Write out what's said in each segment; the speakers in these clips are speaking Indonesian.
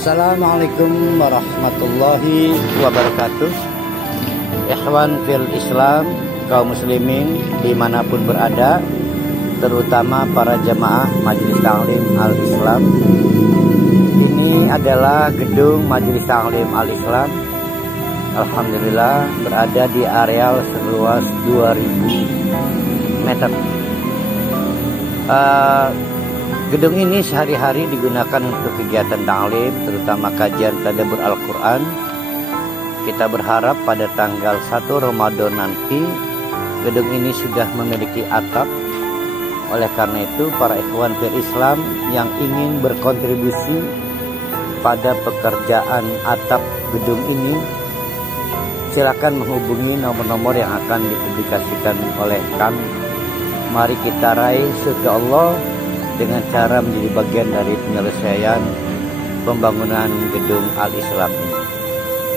Assalamualaikum warahmatullahi wabarakatuh. Ikhwan fil Islam, kaum muslimin dimanapun berada, terutama para jamaah Majelis Taklim Al-Islam. Ini adalah gedung Majelis Taklim Al-Islam. Alhamdulillah berada di areal seluas 2000 meter. Gedung ini sehari-hari digunakan untuk kegiatan taklim, terutama kajian tadabbur Al-Quran. Kita berharap pada tanggal 1 Ramadan nanti gedung ini sudah memiliki atap. Oleh karena itu, para ikhwan fil Islam yang ingin berkontribusi pada pekerjaan atap gedung ini, silakan menghubungi nomor-nomor yang akan dipublikasikan oleh kami. Mari kita raih surga Allah dengan cara menjadi bagian dari penyelesaian pembangunan gedung Al-Islam ini.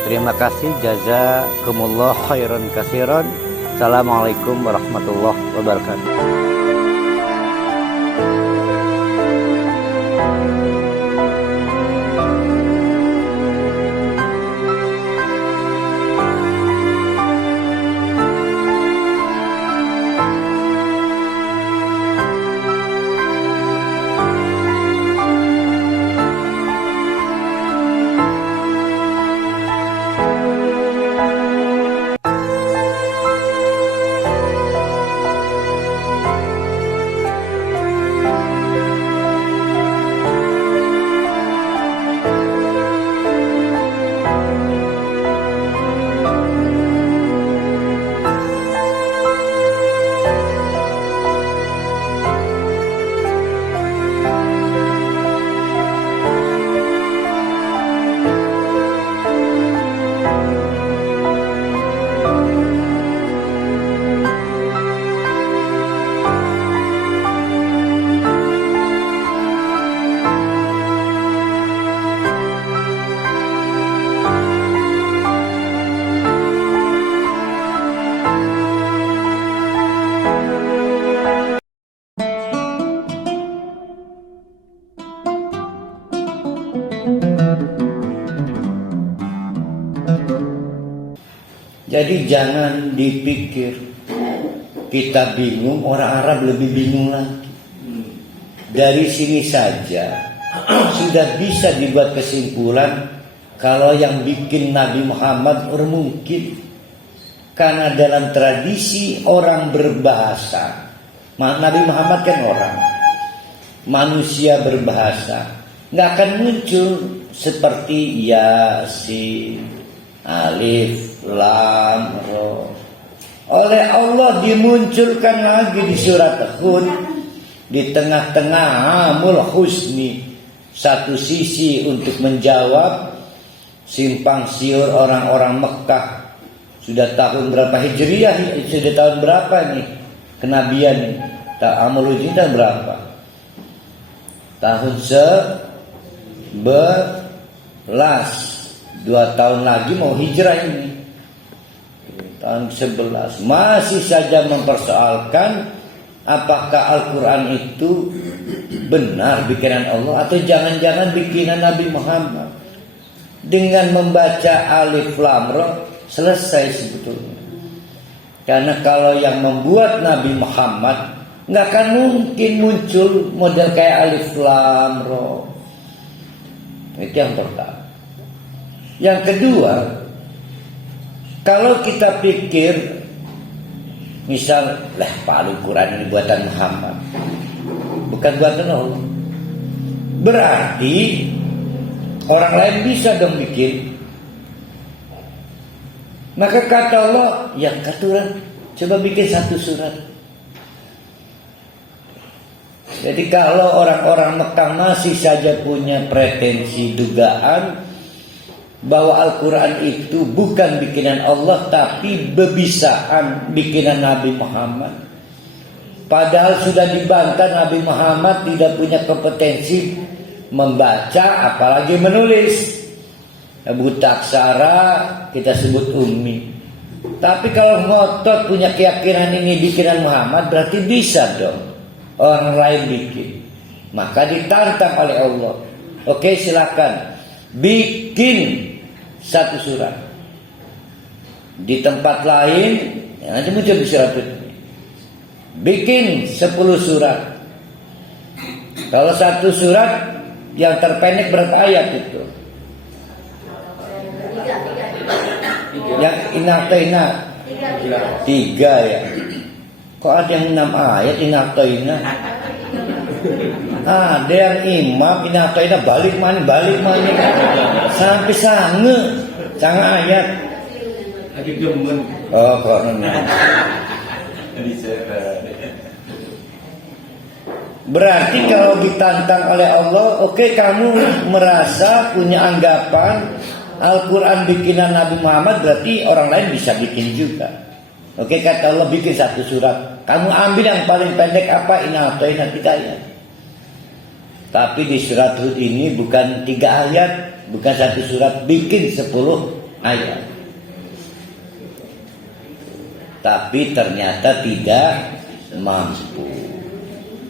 Terima kasih, jazakumullah khairan katsiran. Assalamualaikum warahmatullahi wabarakatuh. Jadi jangan dipikir kita bingung, orang Arab lebih bingung lagi. Dari sini saja sudah bisa dibuat kesimpulan kalau yang bikin Nabi Muhammad orang mungkin. Karena dalam tradisi orang berbahasa, Nabi Muhammad kan orang, manusia berbahasa, nggak akan muncul seperti Yasin, Alif, Lam, Ra. Oleh Allah dimunculkan lagi di surat Hud, di tengah-tengah Amul Husni, satu sisi untuk menjawab simpang siur orang-orang Mekah. Sudah tahun berapa Hijriah? Sudah tahun berapa nih kenabian nih? Amul Husni tahun berapa? Tahun 11. 2 tahun lagi mau hijrah ini. Tahun 11. Masih saja mempersoalkan apakah Al-Quran itu benar bikinan Allah atau jangan-jangan bikinan Nabi Muhammad. Dengan membaca Alif Lam Ra selesai sebetulnya. Karena kalau yang membuat Nabi Muhammad nggak akan mungkin muncul model kayak Alif Lam Ra. Itu yang pertama. Yang kedua, kalau kita pikir misal Al-Quran ini buatan Muhammad, bukan buatan Allah, berarti orang lain bisa dong bikin. Maka kata Allah, ya katuran, coba bikin satu surat. Jadi kalau orang-orang Mekah masih saja punya pretensi dugaan bahwa Al-Quran itu bukan bikinan Allah tapi bebisaan bikinan Nabi Muhammad, padahal sudah dibantah Nabi Muhammad tidak punya kompetensi membaca apalagi menulis. Buta aksara kita sebut ummi. Tapi kalau ngotot punya keyakinan ini bikinan Muhammad, berarti bisa dong orang lain bikin. Maka ditantang oleh Allah. Oke, silakan. bikin satu surat. Di tempat lain, nanti muncul di surat itu, bikin 10 surat. Kalau satu surat yang terpendek berapa ayat itu? Yang inaktoina 3 ya. Kok ada yang 6 ayat inaktoina? Ada yang imam inaktoina balik mana sampai sange ayat. Oh kok berarti kalau ditantang oleh Allah, oke, kamu merasa punya anggapan Al-Quran bikinan Nabi Muhammad, berarti orang lain bisa bikin juga. Oke, kata Allah bikin satu surat, kamu ambil yang paling pendek apa? Inatoina 3 ayat. Tapi di surat Hud ini bukan 3 ayat, bukan satu surat, bikin 10 ayat. Tapi ternyata tidak mampu.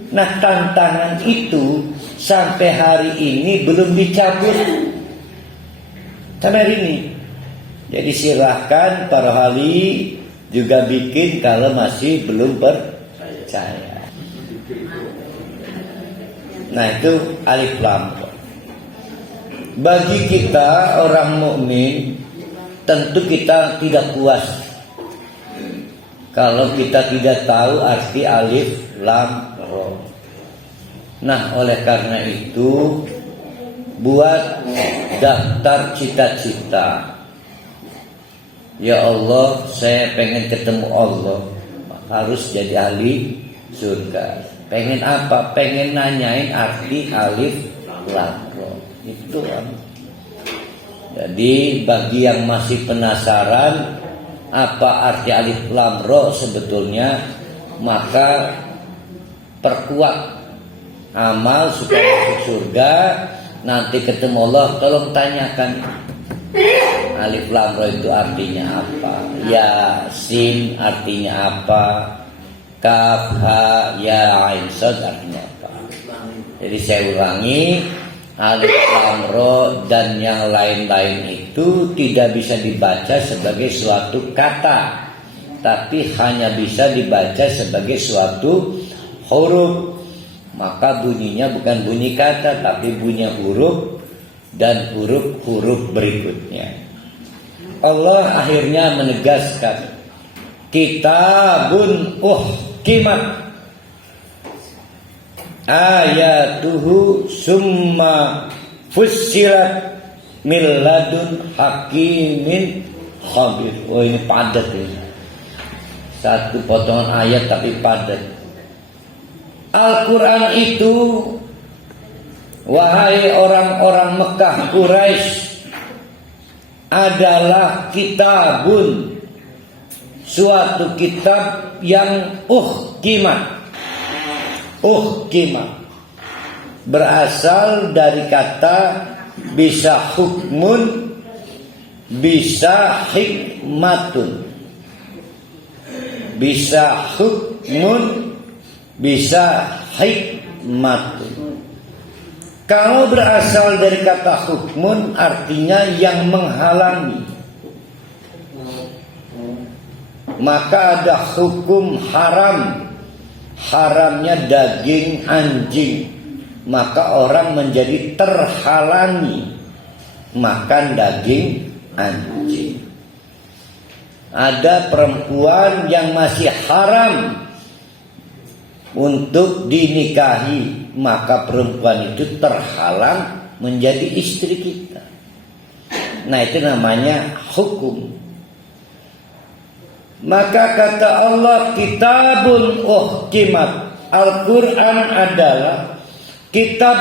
Nah, tantangan itu sampai hari ini belum dicabut. Sampai hari ini. Jadi silahkan para wali juga bikin kalau masih belum percaya. Nah, itu alif lam. Bagi kita orang mukmin, tentu kita tidak puas kalau kita tidak tahu arti alif lam ra. Nah, oleh karena itu buat daftar cita-cita. Ya Allah, saya pengen ketemu Allah, harus jadi ahli surga. Pengen apa? Pengen nanyain arti alif lam ra. Itu kan. Jadi bagi yang masih penasaran apa arti alif lam ra sebetulnya, maka perkuat amal supaya masuk surga. Nanti ketemu Allah, tolong tanyakan alif lam ra itu artinya apa, ya sin artinya apa, kaf ha ya ain sad artinya apa. Jadi saya ulangi, alif lam ra dan yang lain-lain itu tidak bisa dibaca sebagai suatu kata, tapi hanya bisa dibaca sebagai suatu huruf. Maka bunyinya bukan bunyi kata, tapi bunyi huruf dan huruf-huruf berikutnya. Allah akhirnya menegaskan, kitabun uhkimat ayatuhu summa fussilat min ladun hakimin khabir. Oh, ini padat ini. Satu potongan ayat tapi padat. Al-Quran itu, wahai orang-orang Mekah Quraisy, adalah kitabun, suatu kitab yang uhkimat. Uhkimat berasal dari kata bisa hukmun, bisa hikmatun. Bisa hukmun, bisa hikmatun. Kalau berasal dari kata hukmun, artinya yang menghalangi. Maka ada hukum haram, haramnya daging anjing, maka orang menjadi terhalangi makan daging anjing. Ada perempuan yang masih haram untuk dinikahi, maka perempuan itu terhalang menjadi istri kita. Nah, itu namanya hukum. Maka kata Allah, kitabun uhkimat. Al-Quran adalah kitab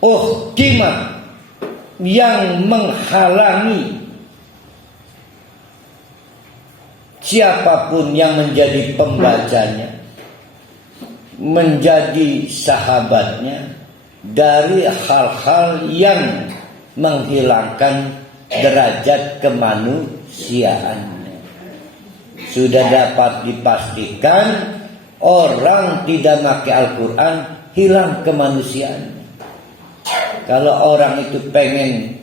uhkimat yang menghalangi siapapun yang menjadi pembacanya, menjadi sahabatnya, dari hal-hal yang menghilangkan derajat kemanusiaannya. Sudah dapat dipastikan orang tidak pakai Al-Quran hilang kemanusiaannya. Kalau orang itu pengen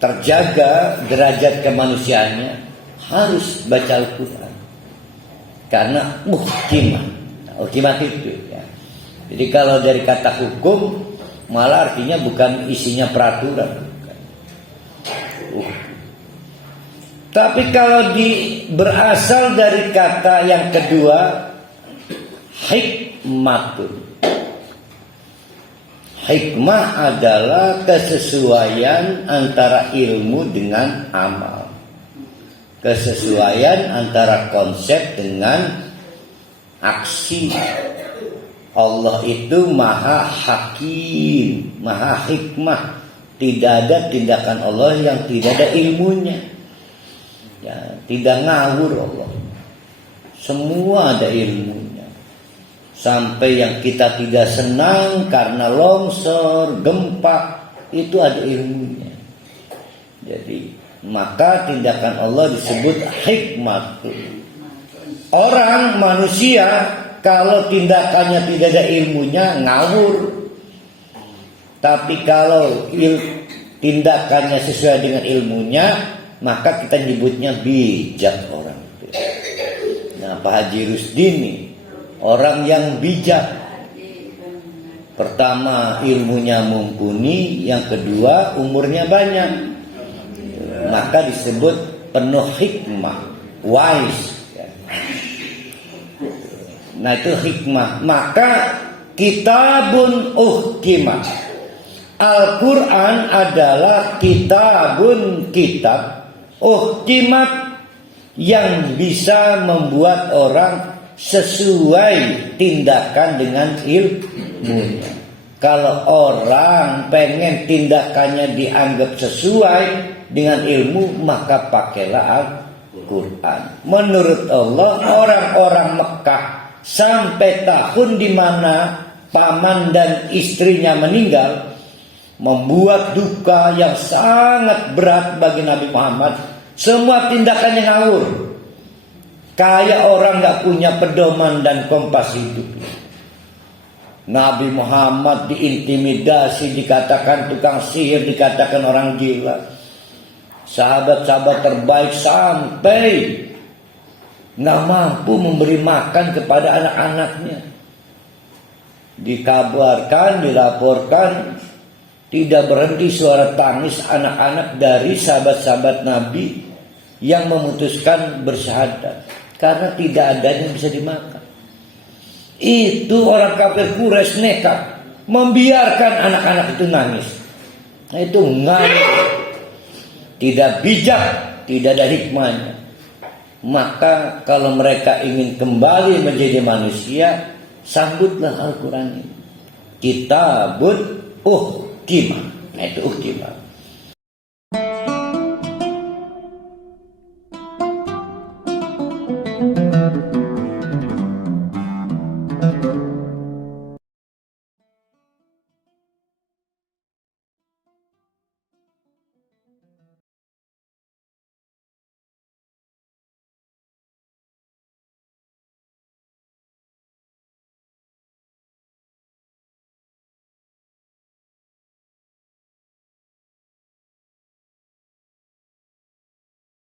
terjaga derajat kemanusiaannya, harus baca Al-Quran. Karena hukimat itu ya. Jadi kalau dari kata hukum, malah artinya bukan isinya peraturan. Tapi kalau berasal dari kata yang kedua, hikmatun. Hikmah adalah kesesuaian antara ilmu dengan amal. Kesesuaian antara konsep dengan aksi. Allah itu maha hakim, maha hikmah. Tidak ada tindakan Allah yang tidak ada ilmunya. Ya, tidak ngawur Allah. Semua ada ilmunya. Sampai yang kita tidak senang karena longsor, gempa, itu ada ilmunya. Jadi maka tindakan Allah disebut hikmat. Orang manusia kalau tindakannya tidak ada ilmunya, ngawur. Tapi kalau tindakannya sesuai dengan ilmunya, maka kita nyebutnya bijak orang itu. Nah, Pak Haji Rusdini, orang yang bijak. Pertama, ilmunya mumpuni. Yang kedua, umurnya banyak. Maka disebut penuh hikmah, wise. Nah, itu hikmah. Maka kitabun uhkimah. Al-Quran adalah kitabun, kitab uhkimat, yang bisa membuat orang sesuai tindakan dengan ilmunya. Kalau orang pengen tindakannya dianggap sesuai dengan ilmu, maka pakailah Al-Quran. Menurut Allah, orang-orang Mekah sampai tahun di mana paman dan istrinya meninggal, membuat duka yang sangat berat bagi Nabi Muhammad. Semua tindakannya ngawur, kayak orang gak punya pedoman dan kompas hidup. Nabi Muhammad diintimidasi, dikatakan tukang sihir, dikatakan orang gila. Sahabat-sahabat terbaik sampai gak mampu memberi makan kepada anak-anaknya. Dikabarkan, dilaporkan, tidak berhenti suara tangis anak-anak dari sahabat-sahabat Nabi yang memutuskan bersyahadat karena tidak ada yang bisa dimakan. Itu orang kafir Quraisy nekat membiarkan anak-anak itu nangis. Nah, itu ngawur, tidak bijak, tidak ada hikmahnya. Maka kalau mereka ingin kembali menjadi manusia, sambutlah Al-Quran ini. Kitabun uhkimah. Nah, itu uhkimah.